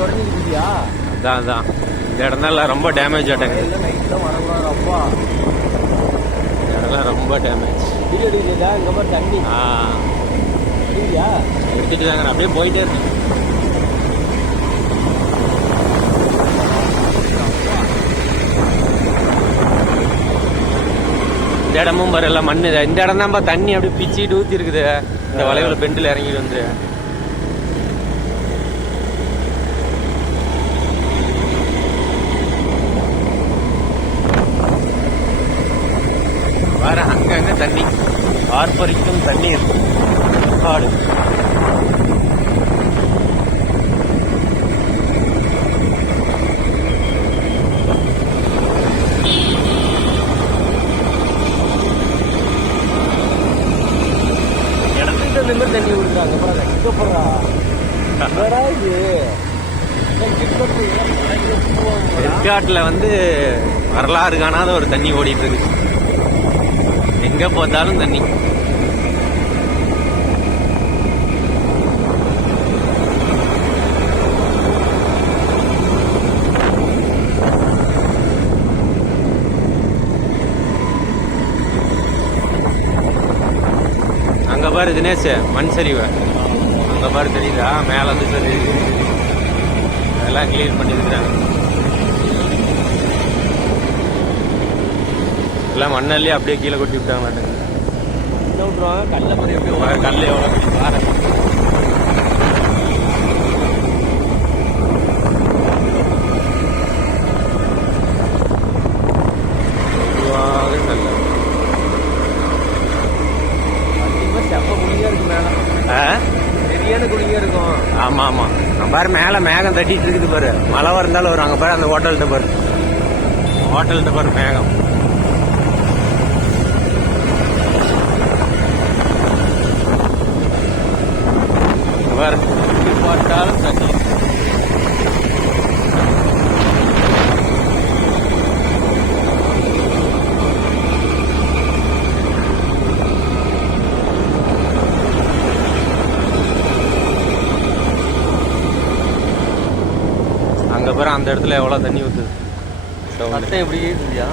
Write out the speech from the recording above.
அதான் அதான் இந்த இடம் தான் ரொம்ப டேமேஜ் ஆட்டாங்க. இடம்லாம் ரொம்ப டேமேஜ். தண்ணி எடுத்துட்டு தாங்க அப்படியே போயிட்டே இருக்கு. இந்த இடமும் பாரு எல்லாம் மண்ணு. இந்த இடம் தான்ப்பா தண்ணி அப்படியே பிச்சுட்டு ஊற்றி இருக்குது. இந்த வளைவுல பெண்டில் இறங்கிட்டு வந்து வேற அங்கங்க தண்ணி ஆர்ப்பரிக்கும் தண்ணி இருக்கு. காடு இடத்துக்கு தகுந்த மாதிரி தண்ணி விடுறாங்க. ஏற்காட்டில் வந்து வரலாறு காணாத ஒரு தண்ணி ஓடிட்டு இருக்கு. எங்க போத்தாலும் தண்ணி. அங்க பாரு தினேஷ் மண் சரிவு. அங்க பாரு தெரியுதா மேல வந்து சரி எல்லாம் கிளீன் பண்ணிருக்கிறாங்க. எல்லாம் மண்ணல்லே அப்படியே கீழே கொட்டி விட்டாங்க. விட்டுருவாங்க கல்ல மாதிரி எப்படி கல் எவ்வளோ பாரு. செப்ப குழியா இருக்கு மேல. சரியான குழியா இருக்கும். ஆமா ஆமா பாரு மேல மேகம் தட்டிட்டு இருக்குது பாரு. மழை இருந்தாலும் வரும். அங்க பாரு அந்த ஹோட்டல்கிட்ட பாரு. ஹோட்டல்கிட்ட பாரு மேகம். பார்த்தாலும் தண்ணி. அங்க பாரு அந்த இடத்துல எவ்வளவு தண்ணி ஊத்துது. சத்தம் எப்படி இருக்குதியா?